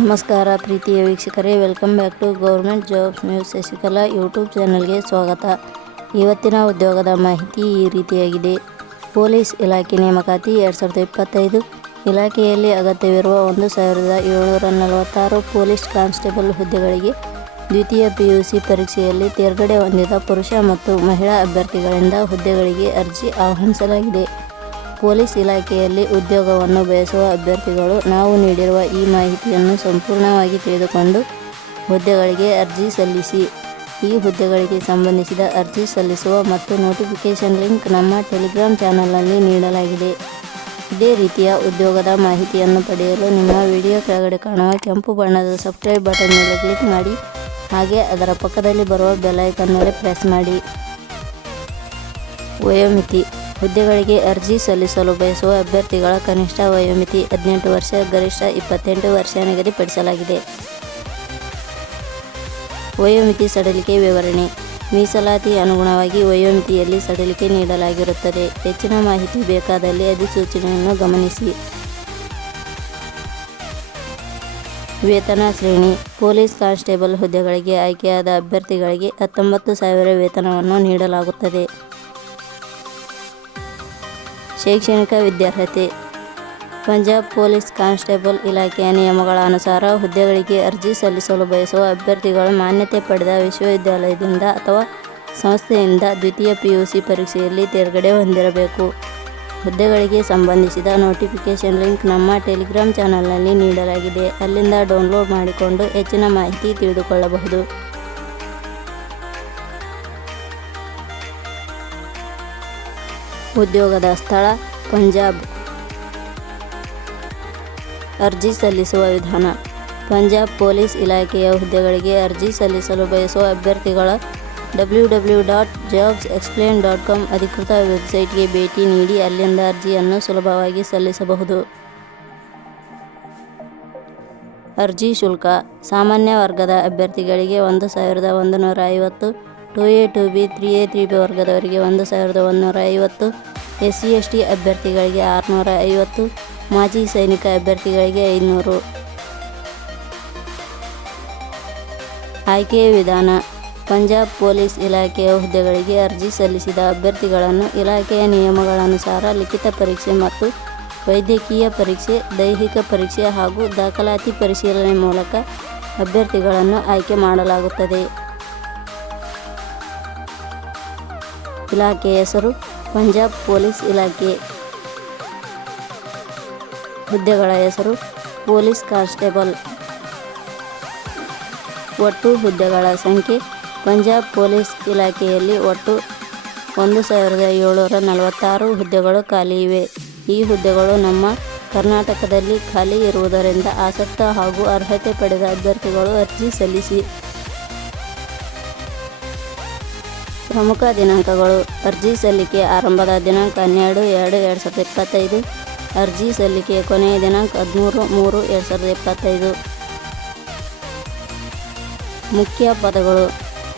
ನಮಸ್ಕಾರ ಪ್ರೀತಿಯ ವೀಕ್ಷಕರೇ, welcome back to government jobs news Shashikala YouTube ಚಾನಲ್ಗೆ ಸ್ವಾಗತ. ಇವತ್ತಿನ ಉದ್ಯೋಗದ ಮಾಹಿತಿ ಈ ರೀತಿಯಾಗಿದೆ. ಪೊಲೀಸ್ ಇಲಾಖೆ ನೇಮಕಾತಿ ಎರಡು ಸಾವಿರದ ಇಪ್ಪತ್ತೈದು. ಇಲಾಖೆಯಲ್ಲಿ ಅಗತ್ಯವಿರುವ ಒಂದು ಸಾವಿರದ ಏಳ್ನೂರ ನಲವತ್ತಾರು ಪೊಲೀಸ್ ಕಾನ್ಸ್ಟೇಬಲ್ ಹುದ್ದೆಗಳಿಗೆ ದ್ವಿತೀಯ ಪಿ ಯು ಸಿ ಪರೀಕ್ಷೆಯಲ್ಲಿ ತೇರ್ಗಡೆ ಹೊಂದಿದ ಪುರುಷ ಮತ್ತು ಮಹಿಳಾ ಅಭ್ಯರ್ಥಿಗಳಿಂದ ಹುದ್ದೆಗಳಿಗೆ ಅರ್ಜಿ ಆಹ್ವಾನಿಸಲಾಗಿದೆ. ಪೊಲೀಸ್ ಇಲಾಖೆಯಲ್ಲಿ ಉದ್ಯೋಗವನ್ನು ಬಯಸುವ ಅಭ್ಯರ್ಥಿಗಳು ನಾವು ನೀಡಿರುವ ಈ ಮಾಹಿತಿಯನ್ನು ಸಂಪೂರ್ಣವಾಗಿ ತಿಳಿದುಕೊಂಡು ಹುದ್ದೆಗಳಿಗೆ ಅರ್ಜಿ ಸಲ್ಲಿಸಿ. ಈ ಹುದ್ದೆಗಳಿಗೆ ಸಂಬಂಧಿಸಿದ ಅರ್ಜಿ ಸಲ್ಲಿಸುವ ಮತ್ತು ನೋಟಿಫಿಕೇಷನ್ ಲಿಂಕ್ ನಮ್ಮ ಟೆಲಿಗ್ರಾಮ್ ಚಾನಲ್ನಲ್ಲಿ ನೀಡಲಾಗಿದೆ. ಇದೇ ರೀತಿಯ ಉದ್ಯೋಗದ ಮಾಹಿತಿಯನ್ನು ಪಡೆಯಲು ನಿಮ್ಮ ವಿಡಿಯೋ ಕೆಳಗಡೆ ಕಾಣುವ ಕೆಂಪು ಬಣ್ಣದ ಸಬ್ಸ್ಕ್ರೈಬ್ ಬಟನ್ ಮೇಲೆ ಕ್ಲಿಕ್ ಮಾಡಿ, ಹಾಗೆ ಅದರ ಪಕ್ಕದಲ್ಲಿ ಬರುವ ಬೆಲ್ ಐಕಾನ್ ಮೇಲೆ ಪ್ರೆಸ್ ಮಾಡಿ. ವಯೋಮಿತಿ. ಹುದ್ದೆಗಳಿಗೆ ಅರ್ಜಿ ಸಲ್ಲಿಸಲು ಬಯಸುವ ಅಭ್ಯರ್ಥಿಗಳ ಕನಿಷ್ಠ ವಯೋಮಿತಿ ಹದಿನೆಂಟು ವರ್ಷ, ಗರಿಷ್ಠ ಇಪ್ಪತ್ತೆಂಟು ವರ್ಷ ನಿಗದಿಪಡಿಸಲಾಗಿದೆ. ವಯೋಮಿತಿ ಸಡಿಲಿಕೆ ವಿವರಣೆ. ಮೀಸಲಾತಿ ಅನುಗುಣವಾಗಿ ವಯೋಮಿತಿಯಲ್ಲಿ ಸಡಿಲಿಕೆ ನೀಡಲಾಗಿರುತ್ತದೆ. ಹೆಚ್ಚಿನ ಮಾಹಿತಿ ಬೇಕಾದಲ್ಲಿ ಅಧಿಸೂಚನೆಯನ್ನು ಗಮನಿಸಿ. ವೇತನ ಶ್ರೇಣಿ. ಪೊಲೀಸ್ ಕಾನ್ಸ್ಟೇಬಲ್ ಹುದ್ದೆಗಳಿಗೆ ಆಯ್ಕೆಯಾದ ಅಭ್ಯರ್ಥಿಗಳಿಗೆ ಹತ್ತೊಂಬತ್ತು ಸಾವಿರ ವೇತನವನ್ನು ನೀಡಲಾಗುತ್ತದೆ. ಶೈಕ್ಷಣಿಕ ವಿದ್ಯಾರ್ಹತೆ ಪಂಜಾಬ್ ಪೊಲೀಸ್ ಕಾನ್ಸ್ಟೇಬಲ್ ಇಲಾಖೆಯ ನಿಯಮಗಳ ಅನುಸಾರ ಹುದ್ದೆಗಳಿಗೆ ಅರ್ಜಿ ಸಲ್ಲಿಸಲು ಬಯಸುವ ಅಭ್ಯರ್ಥಿಗಳು ಮಾನ್ಯತೆ ಪಡೆದ ವಿಶ್ವವಿದ್ಯಾಲಯದಿಂದ ಅಥವಾ ಸಂಸ್ಥೆಯಿಂದ ದ್ವಿತೀಯ ಪಿಯುಸಿ ಪರೀಕ್ಷೆಯಲ್ಲಿ ತೇರ್ಗಡೆ ಹೊಂದಿರಬೇಕು. ಹುದ್ದೆಗಳಿಗೆ ಸಂಬಂಧಿಸಿದ ನೋಟಿಫಿಕೇಷನ್ ಲಿಂಕ್ ನಮ್ಮ ಟೆಲಿಗ್ರಾಮ್ ಚಾನಲ್ನಲ್ಲಿ ನೀಡಲಾಗಿದೆ. ಅಲ್ಲಿಂದ ಡೌನ್ಲೋಡ್ ಮಾಡಿಕೊಂಡು ಹೆಚ್ಚಿನ ಮಾಹಿತಿ ತಿಳಿದುಕೊಳ್ಳಬಹುದು. ಉದ್ಯೋಗದ ಸ್ಥಳ ಪಂಜಾಬ್. ಅರ್ಜಿ ಸಲ್ಲಿಸುವ ವಿಧಾನ. ಪಂಜಾಬ್ ಪೊಲೀಸ್ ಇಲಾಖೆಯ ಹುದ್ದೆಗಳಿಗೆ ಅರ್ಜಿ ಸಲ್ಲಿಸಲು ಬಯಸುವ ಅಭ್ಯರ್ಥಿಗಳ W W dot jobs explain dot com ಅಧಿಕೃತ ವೆಬ್ಸೈಟ್ಗೆ ಭೇಟಿ ನೀಡಿ ಅಲ್ಲಿಂದ ಅರ್ಜಿಯನ್ನು ಸುಲಭವಾಗಿ ಸಲ್ಲಿಸಬಹುದು. ಅರ್ಜಿ ಶುಲ್ಕ. ಸಾಮಾನ್ಯ ವರ್ಗದ ಅಭ್ಯರ್ಥಿಗಳಿಗೆ ಒಂದು ಸಾವಿರದ ಒಂದು ನೂರ ಐವತ್ತು two A two B three A three B ವರ್ಗದವರಿಗೆ ಒಂದು ಸಾವಿರದ ಒಂದುನೂರ ಐವತ್ತು, ಎಸ್ ಸಿ ಎಸ್ ಟಿ ಅಭ್ಯರ್ಥಿಗಳಿಗೆ ಆರುನೂರ ಐವತ್ತು, ಮಾಜಿ ಸೈನಿಕ ಅಭ್ಯರ್ಥಿಗಳಿಗೆ ಐನೂರು. ಆಯ್ಕೆಯ ವಿಧಾನ, ಪಂಜಾಬ್ ಪೊಲೀಸ್ ಇಲಾಖೆಯ ಹುದ್ದೆಗಳಿಗೆ ಅರ್ಜಿ ಸಲ್ಲಿಸಿದ ಅಭ್ಯರ್ಥಿಗಳನ್ನು ಇಲಾಖೆಯ ನಿಯಮಗಳನುಸಾರ ಲಿಖಿತ ಪರೀಕ್ಷೆ ಮತ್ತು ವೈದ್ಯಕೀಯ ಪರೀಕ್ಷೆ, ದೈಹಿಕ ಪರೀಕ್ಷೆ ಹಾಗೂ ದಾಖಲಾತಿ ಪರಿಶೀಲನೆ ಮೂಲಕ ಅಭ್ಯರ್ಥಿಗಳನ್ನು ಆಯ್ಕೆ ಮಾಡಲಾಗುತ್ತದೆ. ಇಲಾಖೆ ಹೆಸರು ಪಂಜಾಬ್ ಪೊಲೀಸ್ ಇಲಾಖೆ. ಹುದ್ದೆಗಳ ಹೆಸರು ಪೊಲೀಸ್ ಕಾನ್ಸ್ಟೇಬಲ್. ಒಟ್ಟು ಹುದ್ದೆಗಳ ಸಂಖ್ಯೆ ಪಂಜಾಬ್ ಪೊಲೀಸ್ ಇಲಾಖೆಯಲ್ಲಿ ಒಟ್ಟು ಒಂದು ಸಾವಿರದ ಏಳ್ನೂರ ನಲವತ್ತಾರು ಹುದ್ದೆಗಳು ಖಾಲಿ ಇವೆ. ಈ ಹುದ್ದೆಗಳು ನಮ್ಮ ಕರ್ನಾಟಕದಲ್ಲಿ ಖಾಲಿ ಇರುವುದರಿಂದ ಆಸಕ್ತ ಹಾಗೂ ಅರ್ಹತೆ ಪಡೆದ ಅಭ್ಯರ್ಥಿಗಳು ಅರ್ಜಿ ಸಲ್ಲಿಸಿ. ಪ್ರಮುಖ ದಿನಾಂಕಗಳು. ಅರ್ಜಿ ಸಲ್ಲಿಕೆ ಆರಂಭದ ದಿನಾಂಕ ಹನ್ನೆರಡು ಎರಡು ಎರಡು ಸಾವಿರದ ಇಪ್ಪತ್ತೈದು. ಅರ್ಜಿ ಸಲ್ಲಿಕೆ ಕೊನೆಯ ದಿನಾಂಕ ಹದಿಮೂರು ಮೂರು ಎರಡು ಸಾವಿರದ ಇಪ್ಪತ್ತೈದು. ಮುಖ್ಯ ಪದಗಳು.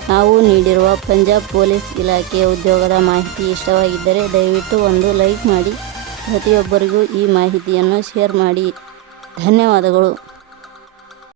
ನಾವು ನೀಡಿರುವ ಪಂಜಾಬ್ ಪೊಲೀಸ್ ಇಲಾಖೆಯ ಉದ್ಯೋಗದ ಮಾಹಿತಿ ಇಷ್ಟವಾಗಿದ್ದರೆ ದಯವಿಟ್ಟು ಒಂದು ಲೈಕ್ ಮಾಡಿ. ಪ್ರತಿಯೊಬ್ಬರಿಗೂ ಈ ಮಾಹಿತಿಯನ್ನು ಶೇರ್ ಮಾಡಿ. ಧನ್ಯವಾದಗಳು.